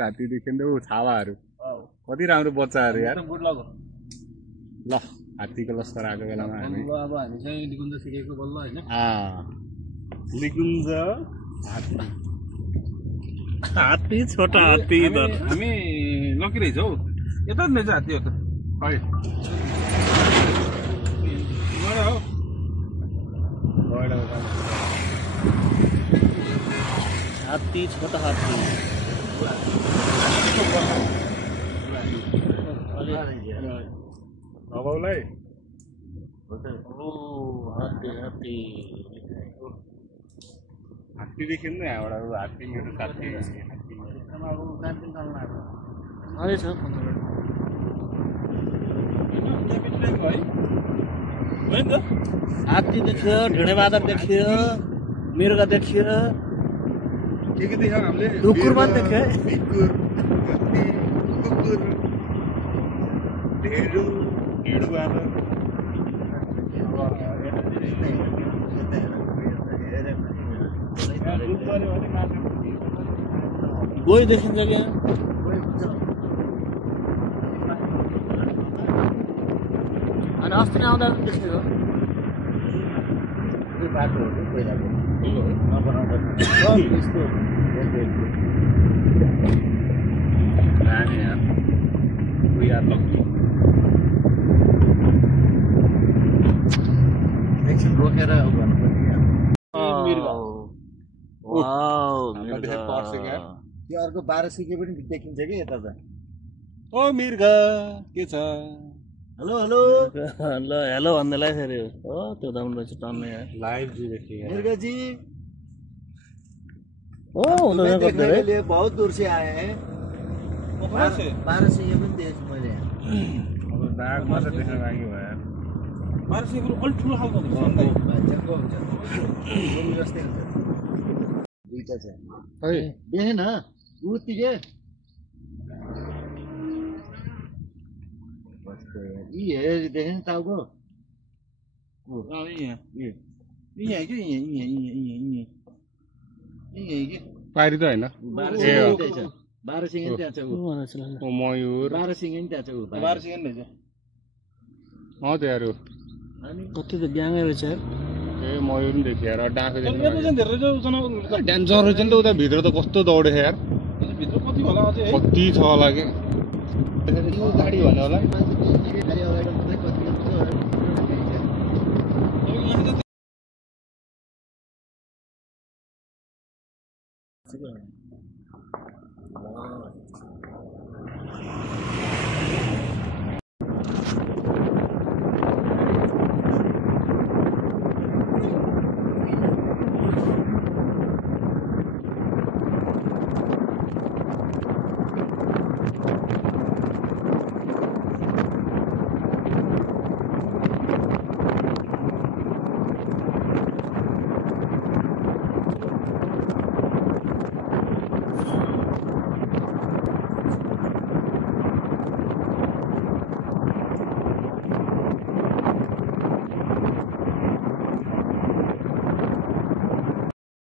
हात्ती देख्यो नि त छावाहरू कति राम्रो बच्चाहरू यार ल हात्तीको लस्कर आएको बेलामा हामी अब हामी चाहिँ निकुञ्ज सिकेको बल्ल हैन निकुञ्ज हात्ती छोटा हात्ती हामी लकी रहेछ हौ यता नि रहेछ हात्ती हो त खै गएर हो हात्ती छोटा हात्ती अबाउलाई हात्ती हात्ती देख्यो नि यहाँबाट हात्ती मेरो साथी हात्ती देख्यो ढेँडे बाँदर देख्यो मृग देख्यो के देख्यो हामीले ढुकुर पनि देख्यो कुकुर ढेँडो बाँदर गोही देखिन्छ क्या अनि अस्ति नै आउँदा देखेको बाटोहरू पहिलाको एकछिन रोकेर त्यो अर्को 12 सिके पनि देखिन्छ कि यता त ओ मृग के छ हेलो हेलो ल हेलो भन्दैलाई फेरि हो त्यो दाउन रहेछ टन्ने लाइभ जी देखिए मिर्गाजी ओ उन्होंने देखने के लिए बहुत दूर से आए हैं 12 सिके पनि देखेछु मैले अब दाग मात्र देख्न लागि भयो यार 12 सिके पनि अलि ठुलो खालको हुन्छ नि भाइजनको हुन्छ गोरु जस्तै हुन्छ दुईटा छ है देखेन उतिके यी हेरी देखेन टाउको पारी त होइन 12 सिंह त्यहाँ छ मयूर 12 सिंह त्यहाँ छ 12 सिके नि रहेछ त्यहाँहरू कति त ग्याङै रहेछ ए मयूर पनि देखियो यार डाँको डेन्जर रहेछ नि त उता भित्र त कस्तो दौडे यार भित्र कति होला अझै कति छ होला कि गाडी भन्यो होला